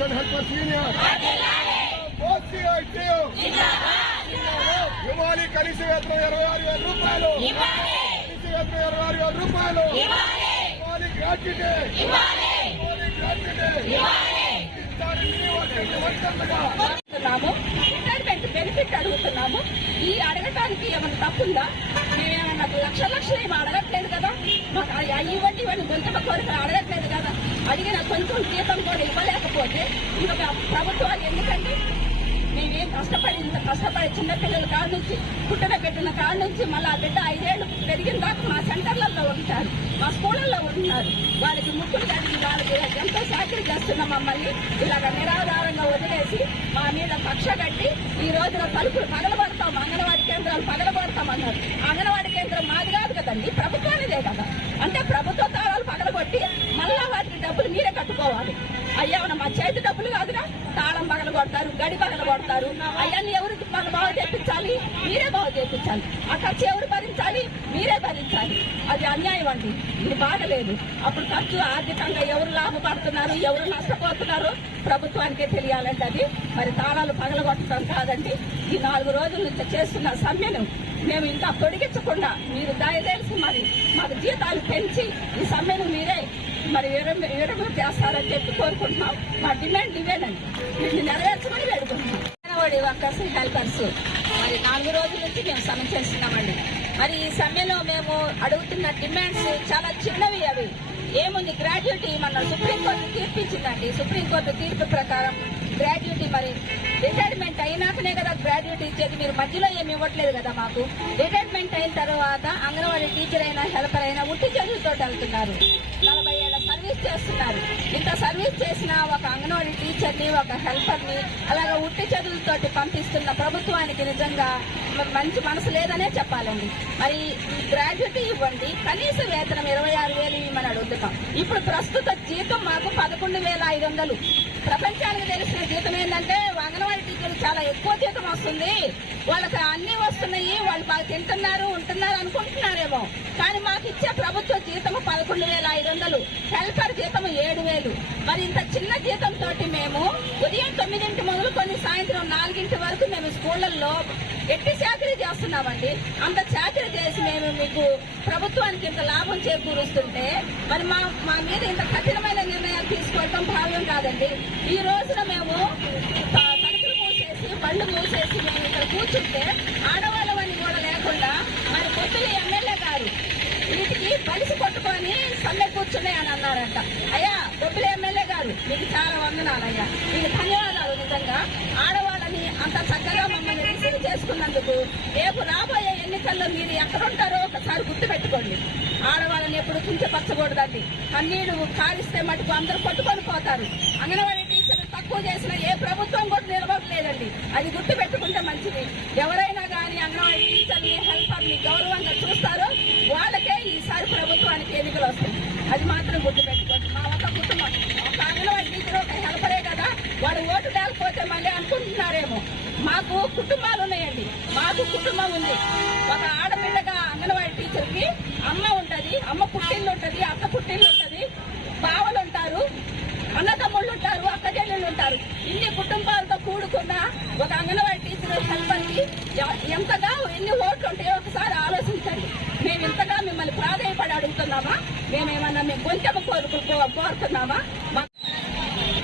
Teachers and helpers union ఇవ్వాలి కనీస వేతనం ఇరవై ఆరు వేల రూపాయలు. కనీస వేతనం ఇరవై ఆరు వేల రూపాయలు. ఇవ్వాలి గ్రాట్యుటీ. ఇవ్వాలి గ్రాట్యుటీ. అడుగుతున్నాము బెనిఫిట్ అడుగుతున్నాము. ఈ అడగటానికి ఏమైనా తప్పుందా? మేము లక్ష లక్షలు ఏమి అడగట్లేదు కదా. మాకు అవి అవి ఇవ్వండి ఇవ్వండి గొంతుమ కోరికలు అడగట్లేదు అడిగిన కొంచెం జీతం కూడా ఇవ్వలేకపోతే ఇంకా ప్రభుత్వాలు ఎందుకండి? మేమేం కష్టపడి ఇంత కష్టపడి చిన్నపిల్లల కాడ నుంచి పుట్టిన పెట్టిన కాడ నుంచి మళ్ళీ ఆ బిడ్డ ఐదేళ్ళు పెరిగిన దాకా మా సెంటర్లలో ఉంటారు మా స్కూళ్ళల్లో ఉంటున్నారు వాళ్ళకి ముక్కులు కడిగి వాళ్ళకి ఎంతో సాకరి చేస్తున్నాం మమ్మల్ని ఇలాగ నిరాధారంగా వదిలేసి మా మీద కక్ష కట్టి ఈ రోజున తలుపులు పగలబడతాం అంగన్వాడీ కేంద్రాలు పగలబడతామన్నారు అంగన్వాడీ కేంద్రం మాది కాదు కదండి ప్రభుత్వానిదే కదా. అంటే ప్రభుత్వ పగలగొట్టి మళ్ళా వాటికి డబ్బులు మీరే కట్టుకోవాలి. అయ్యా మా చేతి డబ్బులు కాదురా. తాళం పగల కొడతారు గడి పగల కొడతారు. అయ్యాన్ని ఎవరు మన బాగు చేపించాలి? మీరే బాగు చేపించాలి. ఆ ఖర్చు ఎవరు భరించాలి? మీరే భరించాలి. అది అన్యాయం అండి. ఇది బాగలేదు అప్పుడు ఖర్చు ఆర్థికంగా ఎవరు లాభపడుతున్నారు ఎవరు నష్టపోతున్నారు ప్రభుత్వానికే తెలియాలంటే అది. మరి తాళాలు పగలగొట్టడం కాదండి. ఈ నాలుగు రోజుల నుంచి చేస్తున్న సమ్మెను మేము ఇంకా పొడిగించకుండా మీరు దయచేసి మరి మాకు జీతాలు పెంచి ఈ సమ్మెను మీరే మరి విరమ విరమణ చేస్తారని చెప్పి కోరుకుంటున్నాం. మా డిమాండ్ ఇవేనండి. వీటిని నెరవేర్చమని వేడుకుంటున్నాం. అంగన్వాడీ వర్కర్స్ హెల్పర్స్ మరి నాలుగు రోజుల నుంచి మేము సమ్మె చేస్తున్నామండి. మరి ఈ సమ్మెలో మేము అడుగుతున్న డిమాండ్స్ చాలా చిన్నవి అవి. ఏముంది గ్రాడ్యుయేట్ మన సుప్రీంకోర్టు తీర్పు ఇచ్చిందండి. సుప్రీంకోర్టు తీర్పు ప్రకారం గ్రాడ్యుయేటీ మరి. రిటైర్మెంట్ అయినాకనే కదా గ్రాడ్యుయేటీ ఇచ్చేది. మీరు మధ్యలో ఏమి ఇవ్వట్లేదు కదా మాకు. రిటైర్మెంట్ అయిన తర్వాత అంగన్వాడీ టీచర్ అయినా హెల్పర్ అయినా ఉట్టి చదువుతో వెళ్తున్నారు. నలభై ఏళ్ళ సర్వీస్ చేస్తున్నారు. ఇంత సర్వీస్ చేసిన ఒక అంగన్వాడీ టీచర్ని ఒక హెల్పర్ని అలాగా ఉట్టి చదువులతోటి పంపిస్తున్న ప్రభుత్వానికి నిజంగా మంచి మనసు లేదనే చెప్పాలండి. మరి గ్రాడ్యుటీ గ్రాడ్యుయేటీ ఇవ్వండి. కనీస వేతనం ఇరవై ఆరు వేలు ఇవ్వమని అడుగుతున్నాం. ఇప్పుడు ప్రస్తుత జీతం మాకు పదకొండు వేల ఐదు వందలు. ప్రపంచానికి తెలిసిన జీతం ఏంటంటే అంగన్వాడీ టీచర్లు చాలా ఎక్కువ జీతం వస్తుంది. వాళ్ళకి అన్ని వస్తున్నాయి. వాళ్ళు బాగా తింటున్నారు ఉంటున్నారు అనుకుంటున్నారేమో. కానీ మాకు ఇచ్చే ప్రభుత్వ జీతం పదకొండు వేల ఐదు వందలు. హెల్పర్ జీతం ఏడు వేలు. మరి ఇంత చిన్న జీతంతో మేము ఉదయం తొమ్మిదింటి మొదలుకొని సాయంత్రం నాలుగింటి వరకు మేము స్కూళ్ళల్లో ఎట్టి చాకరీ చేస్తున్నామండి. అంత చాకరీ మీకు ప్రభుత్వానికి ఇంత లాభం చేకూరుస్తుంటే మరి మా మా మీద ఇంత కఠినమైన నిర్ణయాలు తీసుకోవటం భావ్యం కాదండి. ఈ రోజున మేము తలుపులు మూసేసి బండ్లు మూసేసి మేము ఇక్కడ కూర్చుంటే ఆడవాళ్ళవన్నీ కూడా లేకుండా మరి పొత్తుల ఎమ్మెల్యే గారు వీటికి బలిసి కొట్టుకొని సమ్మె కూర్చున్నాయి అని అన్నారంట. అయ్యా బొబ్బుల ఎమ్మెల్యే గారు మీకు చాలా వందనాలయ్యా. మీకు ధన్యవాదాలు నిజంగా. ఆడవాళ్ళని అంత చక్కగా మమ్మల్ని రిసీవ్ చేసుకున్నందుకు రేపు రాబోయే ఎన్నికల్లో మీరు ఎక్కడుంటారో ఎప్పుడు కించపరచకూడదండి. కన్నీడు కారిస్తే మటుకు అందరూ పట్టుకొని పోతారు. అంగన్వాడీ టీచర్లు తక్కువ చేసిన ఏ ప్రభుత్వం కూడా నిలబడలేదండి. అది గుర్తు పెట్టుకుంటే మంచిది. ఎవరైనా కానీ అంగన్వాడీ టీచర్ని హెల్పర్ని గౌరవంగా చూస్తారో వాళ్ళకే ఈసారి ప్రభుత్వానికి ఎన్నికలు వస్తాయి. అది మాత్రం గుర్తు పెట్టుకోండి మా ఒక కుటుంబం. ఒక అంగన్వాడీ టీచర్ ఒక హెల్పరే కదా. వాడు ఓటు లేకపోతే మళ్ళీ అనుకుంటున్నారేమో. మాకు కుటుంబాలు ఉన్నాయండి. మాకు కుటుంబం ఉంది. ఒక ఆడపిల్లగా అంగన్వాడీ టీచర్కి అమ్మ ఉంటుంది. అమ్మ పుట్టిల్లు ఉంటది అత్త పుట్టిల్లు ఉంటది బావలు ఉంటారు అన్నదమ్ముళ్ళు ఉంటారు అక్క చెల్లెళ్ళు ఉంటారు ఇన్ని కుటుంబాలతో కూడుకున్న ఒక అంగన్వాడీ టీచర్ హెల్పర్కి ఎ- ఎన్ని ఓట్లు ఉంటాయో ఒకసారి ఆలోచించండి. మేము ఇంతగా మిమ్మల్ని ప్రాధాన్యపడి అడుగుతున్నామా? మేమేమన్నా మేము కొంచెం కోరుకు కోరుతున్నామా? మా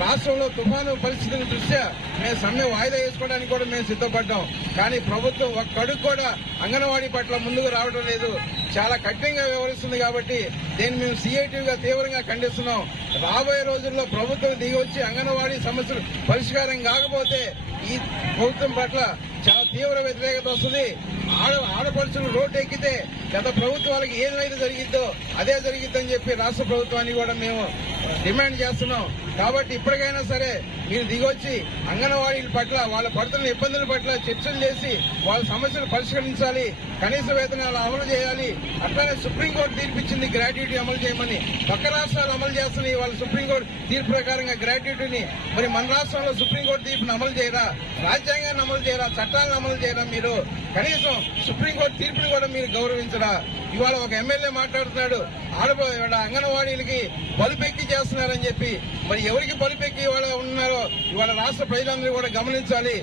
రాష్ట్రంలో తుఫాను పరిస్థితుల దృష్ట్యా మేము సమ్మె వాయిదా వేసుకోవడానికి కూడా మేము సిద్ధపడ్డాం. కానీ ప్రభుత్వం ఒక్కడుగు కూడా అంగన్వాడీ పట్ల ముందుకు రావడం లేదు. చాలా కఠినంగా వ్యవహరిస్తుంది కాబట్టి దీన్ని మేము సిఐటిగా తీవ్రంగా ఖండిస్తున్నాం. రాబోయే రోజుల్లో ప్రభుత్వం దిగి వచ్చి అంగన్వాడీ సమస్యలు పరిష్కారం కాకపోతే ఈ ప్రభుత్వం పట్ల చాలా తీవ్ర వ్యతిరేకత వస్తుంది. ఆడ ఆడపడుచులు రోడ్డు ఎక్కితే గత ప్రభుత్వాలకు ఏదైతే జరిగిద్దో అదే జరిగిద్దని చెప్పి రాష్ట్ర ప్రభుత్వాన్ని కూడా మేము డిమాండ్ చేస్తున్నాం. కాబట్టి ఇప్పటికైనా సరే మీరు దిగొచ్చి అంగన్వాడీల పట్ల వాళ్ళ పడుతున్న ఇబ్బందుల పట్ల చర్చలు చేసి వాళ్ళ సమస్యలు పరిష్కరించాలి కనీస వేతనాలు అమలు చేయాలి. అట్లానే సుప్రీంకోర్టు తీర్పు ఇచ్చింది గ్రాట్యుటీ అమలు చేయమని. పక్క రాష్ట్రాలు అమలు చేస్తున్నాయి వాళ్ళ సుప్రీంకోర్టు తీర్పు ప్రకారంగా గ్రాట్యుటీని మరి మన రాష్ట్రంలో సుప్రీంకోర్టు తీర్పును అమలు చేయరా? రాజ్యాంగాన్ని అమలు చేయరా? చట్టాలను అమలు చేయరా మీరు? కనీసం సుప్రీంకోర్టు తీర్పుని కూడా మీరు గౌరవించరా? ఇవాళ ఒక ఎమ్మెల్యే మాట్లాడుతున్నాడు. ఆడప ఇవాళ అంగన్వాడీలకి బలుపెక్కి చేస్తున్నారని చెప్పి. మరి ఎవరికి బలుపెక్కి ఇవాళ ఉన్నారో ఇవాళ రాష్ట్ర ప్రజలందరూ కూడా గమనించాలి.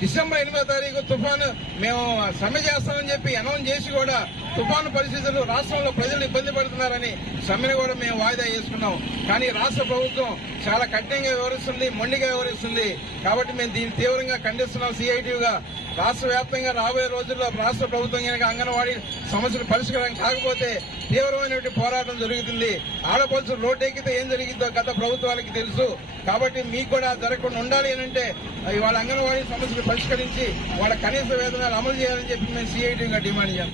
డిసెంబర్ ఎనిమిదో తారీఖు తుఫాను మేము సమ్మె చేస్తామని చెప్పి అనౌన్స్ చేసి కూడా తుఫాను పరిస్థితులు రాష్ట్రంలో ప్రజలు ఇబ్బంది పడుతున్నారని సమ్మెను కూడా మేము వాయిదా చేసుకున్నాం కానీ రాష్ట్ర ప్రభుత్వం చాలా కఠినంగా వివరిస్తుంది మొండిగా వివరిస్తుంది కాబట్టి మేము దీన్ని తీవ్రంగా ఖండిస్తున్నాం. సిఐటిగా రాష్ట్ర వ్యాప్తంగా రాబోయే రోజుల్లో రాష్ట్ర ప్రభుత్వం కనుక అంగన్వాడీ సమస్యలు పరిష్కారం కాకపోతే తీవ్రమైనటువంటి పోరాటం జరుగుతుంది. ఆడపడుచు రోడ్డెక్కితే ఏం జరిగిందో గత ప్రభుత్వాలకి తెలుసు. కాబట్టి మీకు కూడా జరగకుండా ఉండాలి అని అంటే వాళ్ళ అంగన్వాడీ సమస్యలు పరిష్కరించి వాళ్ళ కనీస వేతనాలు అమలు చేయాలని చెప్పి మేము సిఐటీగా డిమాండ్ చేస్తాం